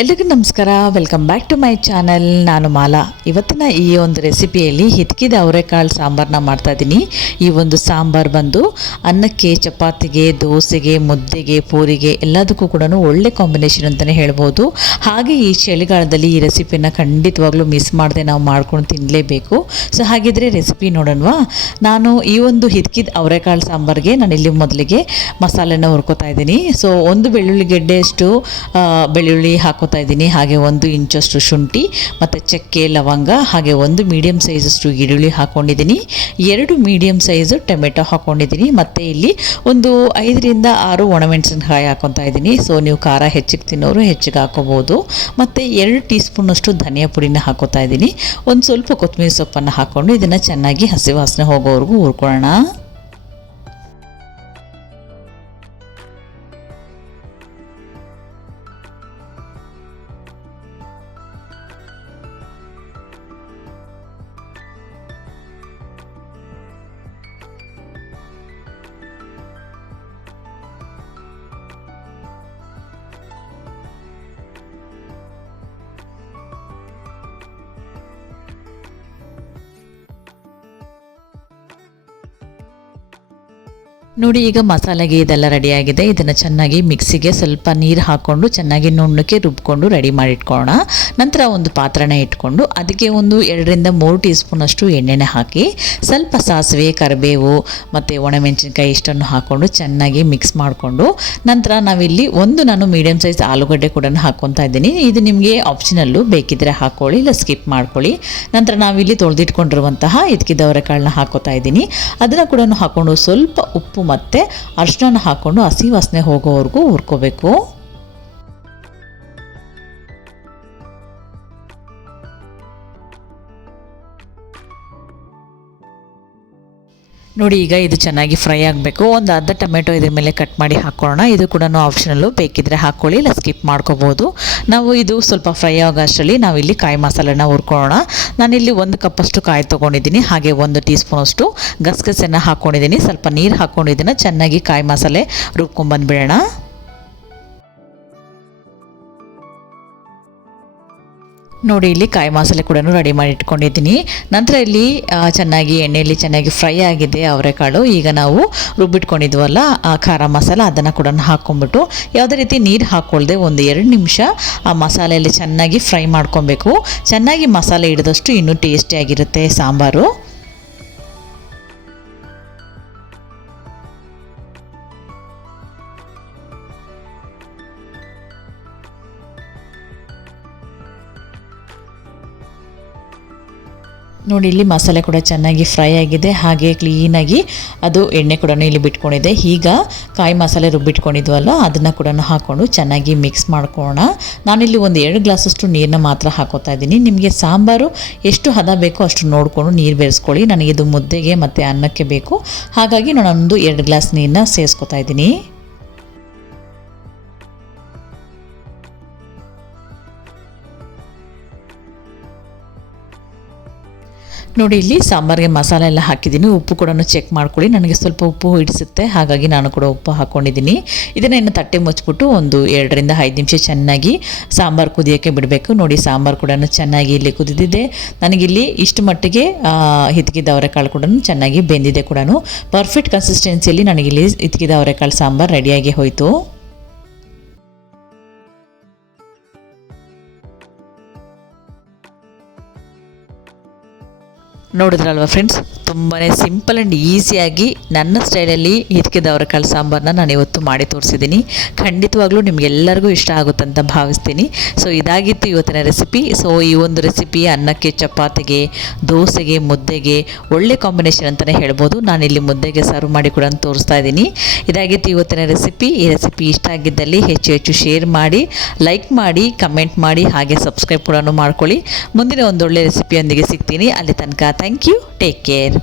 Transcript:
ಎಲ್ರಿಗೂ ನಮಸ್ಕಾರ, welcome back to my channel. ನಾನು ಮಾಲಾ. ಇವತ್ತಿನ ಈ ಒಂದು ರೆಸಿಪಿಯಲ್ಲಿ ಹಿತ್ಕಿದ ಅವರೆಕಾಳು ಸಾಂಬಾರನ್ನ ಮಾಡ್ತಾಯಿದ್ದೀನಿ. ಈ ಒಂದು ಸಾಂಬಾರು ಬಂದು ಅನ್ನಕ್ಕೆ, ಚಪಾತಿಗೆ, ದೋಸೆಗೆ, ಮುದ್ದೆಗೆ, ಪೂರಿಗೆ ಎಲ್ಲದಕ್ಕೂ ಕೂಡ ಒಳ್ಳೆ ಕಾಂಬಿನೇಷನ್ ಅಂತಲೇ ಹೇಳ್ಬೋದು. ಹಾಗೆ ಈ ಚಳಿಗಾಲದಲ್ಲಿ ಈ ರೆಸಿಪಿನ ಖಂಡಿತವಾಗ್ಲೂ ಮಿಸ್ ಮಾಡದೆ ನಾವು ಮಾಡ್ಕೊಂಡು ತಿನ್ನಲೇಬೇಕು. ಸೊ ಹಾಗಿದ್ರೆ ರೆಸಿಪಿ ನೋಡೋಣವಾ. ನಾನು ಈ ಒಂದು ಹಿತ್ಕಿದ ಅವರೆಕಾಳು ಸಾಂಬಾರಿಗೆ ನಾನಿಲ್ಲಿ ಮೊದಲಿಗೆ ಮಸಾಲೆನ ಹುರ್ಕೋತಾ ಇದ್ದೀನಿ. ಸೊ ಒಂದು ಬೆಳ್ಳುಳ್ಳಿ ಗೆಡ್ಡೆಯಷ್ಟು ಬೆಳ್ಳುಳ್ಳಿ ಹಾಕೋತಾ ಇದ್ದೀನಿ. ಹಾಗೆ 1 ಇಂಚಷ್ಟು ಶುಂಠಿ ಮತ್ತು ಚಕ್ಕೆ, ಲವಂಗ, ಹಾಗೆ 1 ಮೀಡಿಯಮ್ ಸೈಜಷ್ಟು ಈರುಳ್ಳಿ ಹಾಕ್ಕೊಂಡಿದ್ದೀನಿ. 2 ಮೀಡಿಯಮ್ ಸೈಜು ಟೊಮೆಟೊ ಹಾಕ್ಕೊಂಡಿದ್ದೀನಿ. ಮತ್ತು ಇಲ್ಲಿ ಒಂದು 5ರಿಂದ 6 ಒಣಮೆಣಸಿನಕಾಯಿ ಹಾಕ್ಕೊತಾ ಇದ್ದೀನಿ. ಸೊ ನೀವು ಖಾರ ಹೆಚ್ಚಿಗೆ ತಿನ್ನೋರು ಹೆಚ್ಚಿಗೆ ಹಾಕೋಬೋದು. ಮತ್ತು 2 ಟೀ ಸ್ಪೂನಷ್ಟು ಧನಿಯಾ ಪುಡಿನ ಹಾಕೋತಾ ಇದ್ದೀನಿ. ಒಂದು ಸ್ವಲ್ಪ ಕೊತ್ತಂಬರಿ ಸೊಪ್ಪನ್ನು ಹಾಕ್ಕೊಂಡು ಇದನ್ನು ಚೆನ್ನಾಗಿ ಹಸಿ ವಾಸನೆ ಹೋಗೋವರೆಗೂ ಹುರ್ಕೊಳ್ಳೋಣ. ನೋಡಿ, ಈಗ ಮಸಾಲೆಗೆ ಇದೆಲ್ಲ ರೆಡಿಯಾಗಿದೆ. ಇದನ್ನು ಚೆನ್ನಾಗಿ ಮಿಕ್ಸಿಗೆ ಸ್ವಲ್ಪ ನೀರು ಹಾಕ್ಕೊಂಡು ಚೆನ್ನಾಗಿ ನುಣ್ಣಕ್ಕೆ ರುಬ್ಕೊಂಡು ರೆಡಿ ಮಾಡಿಟ್ಕೊಳ್ಳೋಣ. ನಂತರ ಒಂದು ಪಾತ್ರೆನ ಇಟ್ಕೊಂಡು ಅದಕ್ಕೆ ಒಂದು 2ರಿಂದ 3 ಟೀ ಸ್ಪೂನಷ್ಟು ಎಣ್ಣೆನ ಹಾಕಿ ಸ್ವಲ್ಪ ಸಾಸಿವೆ, ಕರಿಬೇವು ಮತ್ತು ಒಣಮೆಣಸಿನ್ಕಾಯಿ ಇಷ್ಟನ್ನು ಹಾಕ್ಕೊಂಡು ಚೆನ್ನಾಗಿ ಮಿಕ್ಸ್ ಮಾಡಿಕೊಂಡು ನಂತರ ನಾವಿಲ್ಲಿ ನಾನು ಮೀಡಿಯಮ್ ಸೈಜ್ ಆಲೂಗಡ್ಡೆ ಕೂಡ ಹಾಕ್ಕೊತಾ ಇದ್ದೀನಿ. ಇದು ನಿಮಗೆ ಆಪ್ಷನಲ್ಲು, ಬೇಕಿದ್ದರೆ ಹಾಕ್ಕೊಳ್ಳಿ, ಇಲ್ಲ ಸ್ಕಿಪ್ ಮಾಡ್ಕೊಳ್ಳಿ. ನಂತರ ನಾವಿಲ್ಲಿ ತೊಳೆದಿಟ್ಕೊಂಡಿರುವಂತಹ ಹಿತ್ಕಿದ ಅವರೆಕಾಳನ್ನ ಹಾಕ್ಕೊತಾ ಇದ್ದೀನಿ. ಅದನ್ನು ಕೂಡ ಹಾಕ್ಕೊಂಡು ಸ್ವಲ್ಪ ಉಪ್ಪು ಮತ್ತು ಅರಿಶಿನ ಹಾಕ್ಕೊಂಡು ಹಸಿ ವಾಸನೆ ಹೋಗೋವರೆಗೂ ಹುರ್ಕೋಬೇಕು. ನೋಡಿ, ಈಗ ಇದು ಚೆನ್ನಾಗಿ ಫ್ರೈ ಆಗಬೇಕು. ಒಂದು ಅರ್ಧ ಟೊಮೆಟೊ ಇದ್ರ ಮೇಲೆ ಕಟ್ ಮಾಡಿ ಹಾಕ್ಕೊಳ್ಳೋಣ. ಇದು ಕೂಡ ಆಪ್ಷನಲ್ಲು, ಬೇಕಿದ್ದರೆ ಹಾಕ್ಕೊಳ್ಳಿ, ಇಲ್ಲ ಸ್ಕಿಪ್ ಮಾಡ್ಕೋಬೋದು. ನಾವು ಇದು ಸ್ವಲ್ಪ ಫ್ರೈ ಆಗೋ ಅಷ್ಟರಲ್ಲಿ ನಾವಿಲ್ಲಿ ಕಾಯಿ ಮಸಾಲೆನ ಹುರ್ಕೊಳ್ಳೋಣ. ನಾನಿಲ್ಲಿ 1 ಕಪ್ಪಷ್ಟು ಕಾಯಿ ತೊಗೊಂಡಿದ್ದೀನಿ. ಹಾಗೆ 1 ಟೀ ಸ್ಪೂನಷ್ಟು ಗಸಗಸೆನ ಹಾಕ್ಕೊಂಡಿದ್ದೀನಿ. ಸ್ವಲ್ಪ ನೀರು ಹಾಕ್ಕೊಂಡಿದ್ದೀನಿ. ಚೆನ್ನಾಗಿ ಕಾಯಿ ಮಸಾಲೆ ರುಬ್ಕೊಂಡ್ಬಂದುಬಿಡೋಣ. ನೋಡಿ, ಇಲ್ಲಿ ಕಾಯಿ ಮಸಾಲೆ ಕೂಡ ರೆಡಿ ಮಾಡಿ ಇಟ್ಕೊಂಡಿದ್ದೀನಿ. ನಂತರ ಇಲ್ಲಿ ಚೆನ್ನಾಗಿ ಎಣ್ಣೆಯಲ್ಲಿ ಚೆನ್ನಾಗಿ ಫ್ರೈ ಆಗಿದೆ ಅವರೆಕಾಳು. ಈಗ ನಾವು ರುಬ್ಬಿಟ್ಕೊಂಡಿದ್ವಲ್ಲ ಆ ಖಾರ ಮಸಾಲ, ಅದನ್ನು ಕೂಡ ಹಾಕ್ಕೊಂಬಿಟ್ಟು ಯಾವುದೇ ರೀತಿ ನೀರು ಹಾಕ್ಕೊಳ್ದೆ ಒಂದು 2 ನಿಮಿಷ ಆ ಮಸಾಲೆಯಲ್ಲಿ ಚೆನ್ನಾಗಿ ಫ್ರೈ ಮಾಡ್ಕೊಬೇಕು. ಚೆನ್ನಾಗಿ ಮಸಾಲೆ ಹಿಡಿದಷ್ಟು ಇನ್ನೂ ಟೇಸ್ಟಿಯಾಗಿರುತ್ತೆ ಸಾಂಬಾರು. ನೋಡಿ, ಇಲ್ಲಿ ಮಸಾಲೆ ಕೂಡ ಚೆನ್ನಾಗಿ ಫ್ರೈ ಆಗಿದೆ. ಹಾಗೆ ಕ್ಲೀನಾಗಿ ಅದು ಎಣ್ಣೆ ಕೂಡ ಇಲ್ಲಿ ಬಿಟ್ಕೊಂಡಿದೆ. ಈಗ ಕಾಯಿ ಮಸಾಲೆ ರುಬ್ಬಿಟ್ಕೊಂಡಿದ್ವಲ್ಲ ಅದನ್ನು ಕೂಡ ಹಾಕ್ಕೊಂಡು ಚೆನ್ನಾಗಿ ಮಿಕ್ಸ್ ಮಾಡ್ಕೊಳ್ಳೋಣ. ನಾನಿಲ್ಲಿ ಒಂದು 2 ಗ್ಲಾಸಷ್ಟು ನೀರನ್ನ ಮಾತ್ರ ಹಾಕೋತಾ ಇದ್ದೀನಿ. ನಿಮಗೆ ಸಾಂಬಾರು ಎಷ್ಟು ಹದ ಬೇಕೋ ಅಷ್ಟು ನೋಡಿಕೊಂಡು ನೀರು ಬೆರೆಸ್ಕೊಳ್ಳಿ. ನನಗಿದು ಮುದ್ದೆಗೆ ಮತ್ತು ಅನ್ನಕ್ಕೆ ಬೇಕು. ಹಾಗಾಗಿ ನಾನೊಂದು 2 ಗ್ಲಾಸ್ ನೀರನ್ನ ಸೇರಿಸ್ಕೊತಾ ಇದ್ದೀನಿ. ನೋಡಿ, ಇಲ್ಲಿ ಸಾಂಬಾರಿಗೆ ಮಸಾಲೆ ಎಲ್ಲ ಹಾಕಿದ್ದೀನಿ. ಉಪ್ಪು ಕೂಡ ಚೆಕ್ ಮಾಡ್ಕೊಳ್ಳಿ. ನನಗೆ ಸ್ವಲ್ಪ ಉಪ್ಪು ಹಿಡಿಸುತ್ತೆ, ಹಾಗಾಗಿ ನಾನು ಕೂಡ ಉಪ್ಪು ಹಾಕ್ಕೊಂಡಿದ್ದೀನಿ. ಇದನ್ನು ಇನ್ನು ತಟ್ಟೆ ಮುಚ್ಚಿಬಿಟ್ಟು ಒಂದು 2ರಿಂದ 5 ನಿಮಿಷ ಚೆನ್ನಾಗಿ ಸಾಂಬಾರು ಕುದಿಯೋಕ್ಕೆ ಬಿಡಬೇಕು. ನೋಡಿ, ಸಾಂಬಾರು ಕೂಡ ಚೆನ್ನಾಗಿ ಇಲ್ಲಿ ಕುದಿದಿದೆ. ನನಗಿಲ್ಲಿ ಇಷ್ಟು ಮಟ್ಟಿಗೆ ಹಿತ್ಕಿದ ಅವರೆಕಾಳು ಕೂಡ ಚೆನ್ನಾಗಿ ಬೆಂದಿದೆ ಕೂಡ. ಪರ್ಫೆಕ್ಟ್ ಕನ್ಸಿಸ್ಟೆನ್ಸಿಯಲ್ಲಿ ನನಗಿಲ್ಲಿ ಹಿತ್ಕಿದ ಅವರೆಕಾಳು ಸಾಂಬಾರು ರೆಡಿಯಾಗಿ ಹೋಯಿತು. ನೋಡಿದ್ರಲ್ವ ಫ್ರೆಂಡ್ಸ್, ತುಂಬಾ ಸಿಂಪಲ್ ಆ್ಯಂಡ್ ಈಸಿಯಾಗಿ ನನ್ನ ಸ್ಟೈಲಲ್ಲಿ ಹಿತ್ಕಿದ ಅವರೆಕಾಳು ಸಾಂಬಾರನ್ನ ನಾನು ಇವತ್ತು ಮಾಡಿ ತೋರಿಸಿದ್ದೀನಿ. ಖಂಡಿತವಾಗ್ಲೂ ನಿಮಗೆಲ್ಲರಿಗೂ ಇಷ್ಟ ಆಗುತ್ತೆ ಅಂತ ಭಾವಿಸ್ತೀನಿ. ಸೊ ಇದಾಗಿತ್ತು ಇವತ್ತಿನ ರೆಸಿಪಿ. ಸೊ ಈ ಒಂದು ರೆಸಿಪಿ ಅನ್ನಕ್ಕೆ, ಚಪಾತಿಗೆ, ದೋಸೆಗೆ, ಮುದ್ದೆಗೆ ಒಳ್ಳೆ ಕಾಂಬಿನೇಷನ್ ಅಂತಲೇ ಹೇಳ್ಬೋದು. ನಾನಿಲ್ಲಿ ಮುದ್ದೆಗೆ ಸರ್ವ್ ಮಾಡಿ ಕೂಡ ತೋರಿಸ್ತಾ ಇದ್ದೀನಿ. ಇದಾಗಿತ್ತು ಇವತ್ತಿನ ರೆಸಿಪಿ. ಈ ರೆಸಿಪಿ ಇಷ್ಟ ಆಗಿದ್ದಲ್ಲಿ ಹೆಚ್ಚು ಶೇರ್ ಮಾಡಿ, ಲೈಕ್ ಮಾಡಿ, ಕಮೆಂಟ್ ಮಾಡಿ, ಹಾಗೆ ಸಬ್ಸ್ಕ್ರೈಬ್ ಕೂಡ ಮಾಡ್ಕೊಳ್ಳಿ. ಮುಂದಿನ ಒಂದೊಳ್ಳೆ ರೆಸಿಪಿಯೊಂದಿಗೆ ಸಿಗ್ತೀನಿ. ಅಲ್ಲಿ ತನಕ ಥ್ಯಾಂಕ್ ಯು. Take care.